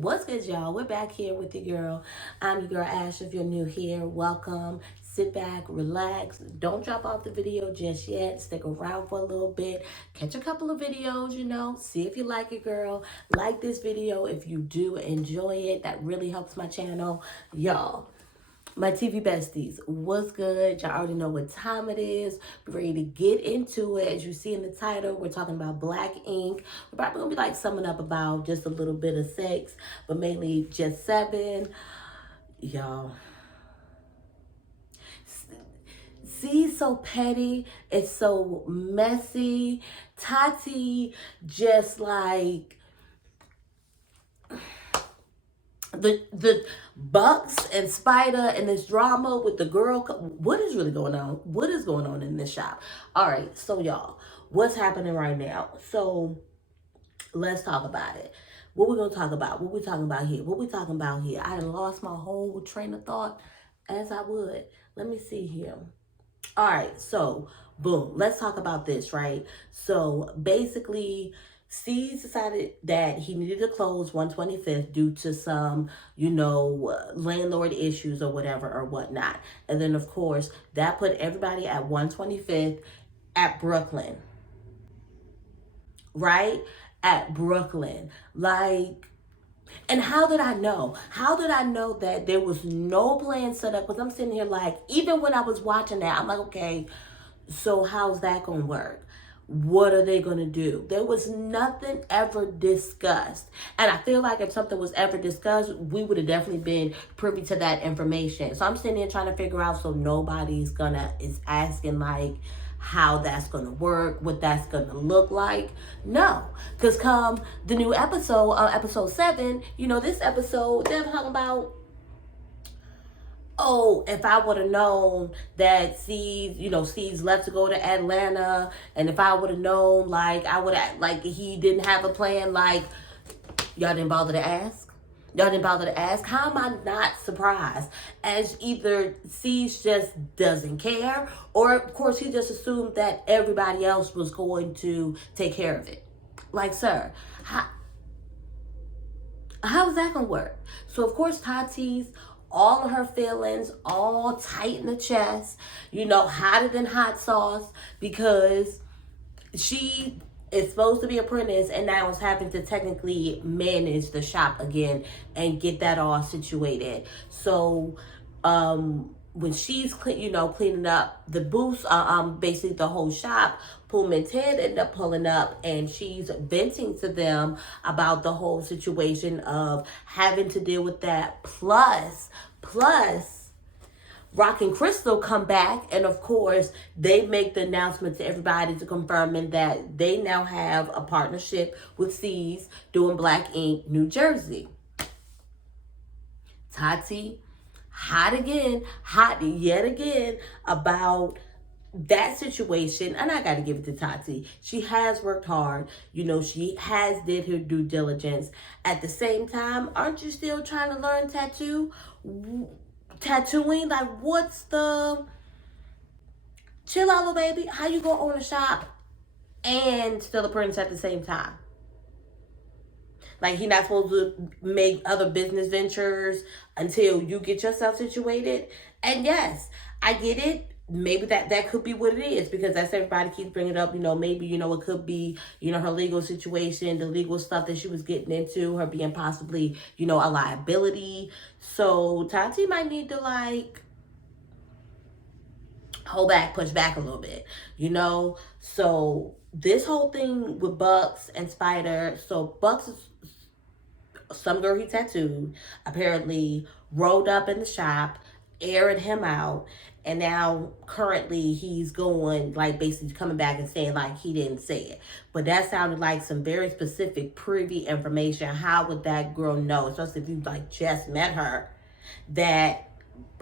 What's good, y'all? We're back here with your girl. I'm your girl, Ash. If you're new here, welcome. Sit back, relax. Don't drop off the video just yet. Stick around for a little bit. Catch a couple of videos, See if you like it, girl. Like this video if you do enjoy it. That really helps my channel. Y'all, my TV besties, what's good? Y'all already know what time it is. We're ready to get into it. As you see in the title, we're talking about black ink. We're probably gonna be like summing up about just a little bit of sex, but mainly just seven. Y'all, see, so petty. It's so messy. Tati just like the Bucks and Spider and this drama with the girl. What is really going on? What is going on in this shop? All right, so y'all, what's happening right now? So let's talk about it. What we gonna talk about? What we talking about here? What we talking about here? I done lost my whole train of thought, as I would. Let me see here. All right, so boom, let's talk about this, right? So basically, C's decided that he needed to close 125th due to some, landlord issues or whatever or whatnot. And then, of course, that put everybody at 125th at Brooklyn, right? At Brooklyn. And how did I know? How did I know that there was no plan set up? Because I'm sitting here like, even when I was watching that, I'm like, okay, so how's that going to work? What are they going to do? There was nothing ever discussed. And I feel like if something was ever discussed, we would have definitely been privy to that information. So I'm sitting here trying to figure out, so nobody's is asking like how that's going to work, what that's going to look like. No, because come the new episode, episode 7, this episode, they're talking about, oh, if I would have known that C's left to go to Atlanta, and if I would have known, I would have, he didn't have a plan, y'all didn't bother to ask? Y'all didn't bother to ask? How am I not surprised? As either C's just doesn't care, or of course he just assumed that everybody else was going to take care of it. Sir, how is that going to work? So, of course, Tati's all of her feelings all tight in the chest, hotter than hot sauce, because she is supposed to be a apprentice and now is having to technically manage the shop again and get that all situated. So when she's cleaning up the booths, basically the whole shop, Pullman Ted ended up pulling up, and she's venting to them about the whole situation of having to deal with that. Plus, Rock and Crystal come back, and of course, they make the announcement to everybody to confirming that they now have a partnership with C's doing Black Ink New Jersey. Tati, hot yet again about that situation. And I got to give it to Tati. She has worked hard. She has did her due diligence. At the same time, aren't you still trying to learn tattooing? What's the chill out, little baby? How you gonna own a shop and still a prince at the same time? He not supposed to make other business ventures until you get yourself situated. And yes, I get it. Maybe that could be what it is, because that's everybody keeps bringing up, maybe, it could be, her legal situation, the legal stuff that she was getting into, her being possibly, a liability. So Tati might need to hold back, push back a little bit, So this whole thing with Bucks and Spider, so Bucks is some girl he tattooed, apparently rolled up in the shop, airing him out, and now currently he's going basically coming back and saying he didn't say it. But that sounded like some very specific privy information. How would that girl know, especially if you just met her, that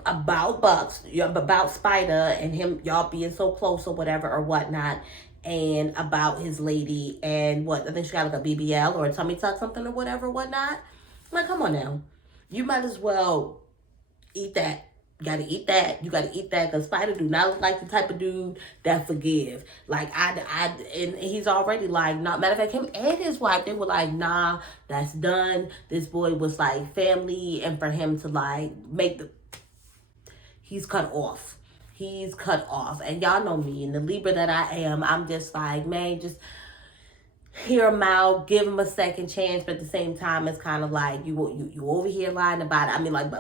about Bucks, about Spider and him, y'all being so close or whatever or whatnot, and about his lady and I think she got a BBL or a tummy tuck something or whatever, whatnot. Come on now. You might as well eat that You gotta eat that. You gotta eat that, because Spider do not look like the type of dude that forgive. Like and he's already like, not, matter of fact, him and his wife, they were like, nah, that's done. This boy was like family, and for him to like make the, he's cut off. He's cut off. And y'all know me, and the Libra that I am, I'm just like, man, just hear him out, give him a second chance, but at the same time, it's kind of like you over here lying about it. I mean, like,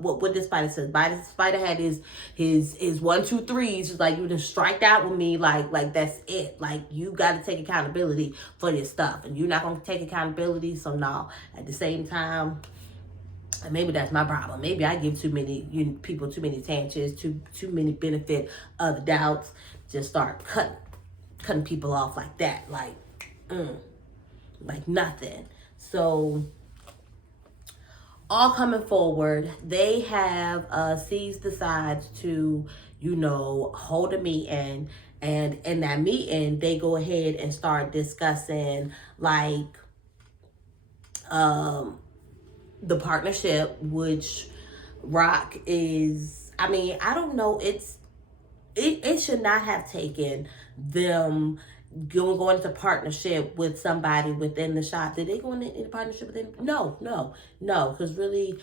what this Spider says. Spider had his 1, 2, 3s. Just like, you just striked out with me, like that's it. Like, you got to take accountability for your stuff, and you're not gonna take accountability. So no, at the same time. And maybe that's my problem. Maybe I give too many people too many chances, too many benefit of the doubts. Just start cutting people off like that, like nothing. So all coming forward, they have C's decides to, hold a meeting, and in that meeting they go ahead and start discussing like the partnership, which Rock is, I mean, I don't know, it should not have taken them going into partnership with somebody within the shop. Did they go into partnership with him? No, because really,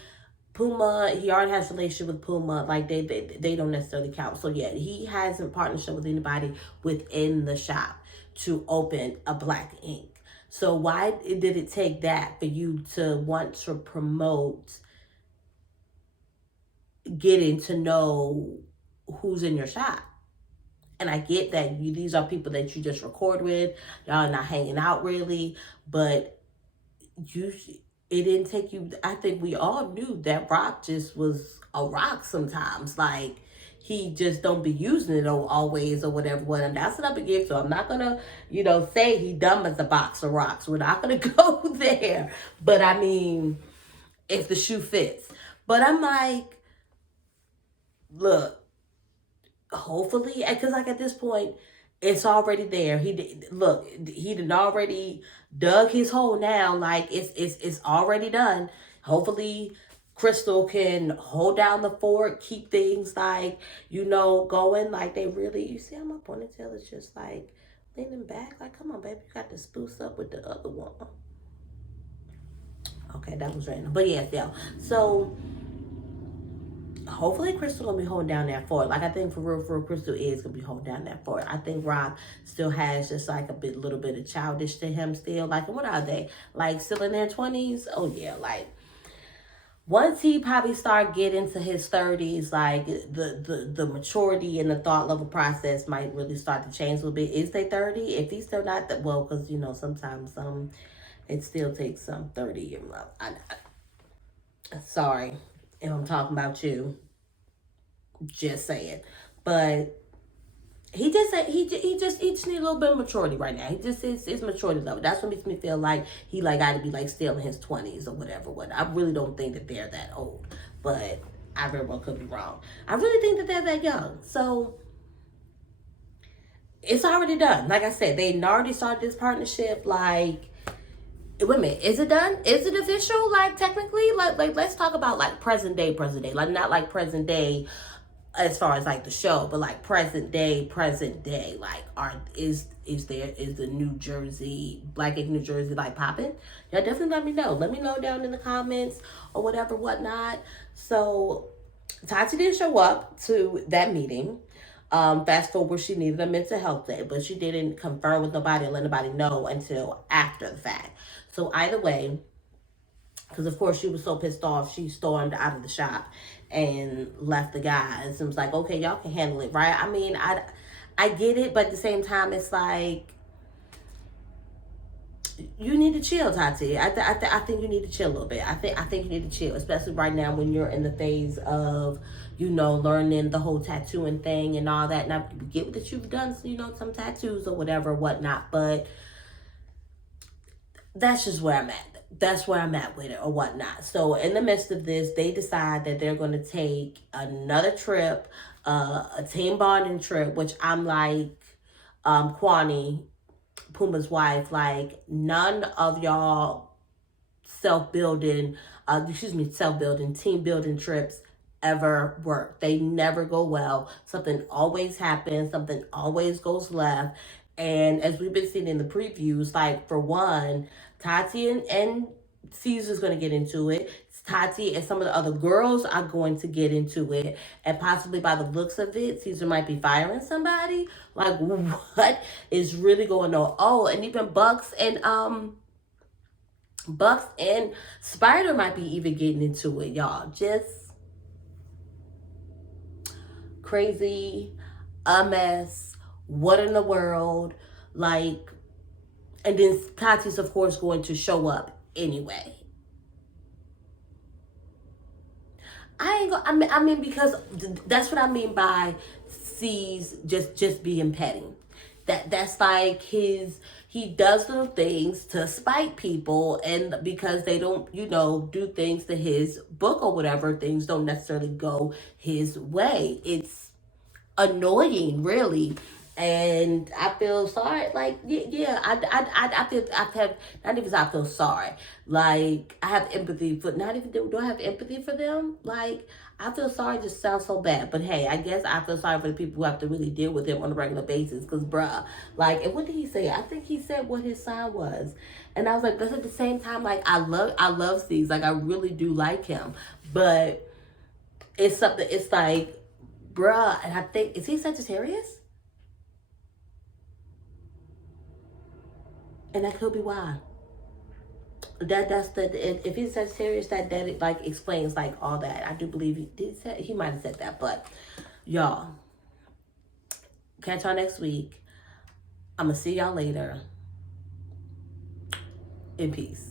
Puma, he already has a relationship with Puma. Like, they don't necessarily count. So yeah, he has a partnership with anybody within the shop to open a black ink. So why did it take that for you to want to promote getting to know who's in your shop? And I get that these are people that you just record with. Y'all are not hanging out really, but it didn't take you. I think we all knew that Rock just was a rock sometimes. Like, he just don't be using it always or whatever. And that's what I begin. So I'm not gonna, say he dumb as a box of rocks. We're not gonna go there. But I mean, if the shoe fits. But I'm like, look, hopefully, because like at this point, it's already there. He did already dug his hole now. Like, it's already done. Hopefully Crystal can hold down the fort, keep things like, going. Like, they really, you see how my ponytail is just like leaning back? Like, come on, baby, you got to spruce up with the other one. Okay, that was random. But yes, yeah. So hopefully Crystal gonna be holding down that fort. Like, I think for real, Crystal is gonna be holding down that fort. I think Rock still has just like little bit of childish to him still. Like, what are they? Like, still in their 20s? Oh yeah, like, once he probably start getting to his 30s, like, the maturity and the thought level process might really start to change a little bit. Is they 30? If he's still not that, well, because sometimes it still takes some 30. Sorry if I'm talking about you. Just saying. But he just needs a little bit of maturity right now. He just his maturity level. That's what makes me feel like he like got to be like still in his 20s or whatever. I really don't think that they're that old, but I very well could be wrong. I really think that they're that young. So it's already done. Like I said, they already started this partnership. Like, wait a minute, is it done? Is it official? Like, technically, like let's talk about like present day, like not like present day as far as like the show, but like present day, like, is the New Jersey, Black Ink New Jersey, like, popping? Yeah, definitely let me know. Let me know down in the comments or whatever, whatnot. So Tati didn't show up to that meeting. Fast forward, she needed a mental health day, but she didn't confirm with nobody or let nobody know until after the fact. So either way, because of course she was so pissed off, she stormed out of the shop and left the guys and was like, okay, y'all can handle it, right? I mean, I get it, but at the same time, it's like, you need to chill, Tati. I think you need to chill a little bit. I think you need to chill, especially right now when you're in the phase of, learning the whole tattooing thing and all that. Now, get that you've done, some tattoos or whatever, whatnot, but that's just where I'm at. That's where I'm at with it or whatnot. So in the midst of this, they decide that they're going to take another trip, a team bonding trip, which I'm like, Kwani, Puma's wife, like, none of y'all team building trips ever work. They never go well. Something always happens. Something always goes left. And as we've been seeing in the previews, like for one, Tati and Caesar's going to get into it. Tati and some of the other girls are going to get into it. And possibly by the looks of it, Caesar might be firing somebody. Like, what is really going on? Oh, and even Bucks and Spider might be even getting into it, y'all. Just crazy, a mess. What in the world? Like, and then Tati's, of course, going to show up anyway. I ain't gonna. I mean, because that's what I mean by C's just being petty. That's like his. He does little things to spite people, and because they don't, do things to his book or whatever, things don't necessarily go his way. It's annoying, really. And I feel sorry. Like, yeah, I have, not even I feel sorry. Like, I have empathy for, not even, do I have empathy for them? Like, I feel sorry just sounds so bad. But hey, I guess I feel sorry for the people who have to really deal with him on a regular basis. Because, bruh, like, and what did he say? I think he said what his sign was. And I was like, but at the same time, like, I love Steve. Like, I really do like him. But it's something, it's like, bruh, and I think, is he Sagittarius? And that could be why. That's the, if he's Sagittarius, that it like explains like all that. I do believe he might have said that, but y'all, catch y'all next week. I'm gonna see y'all later. In peace.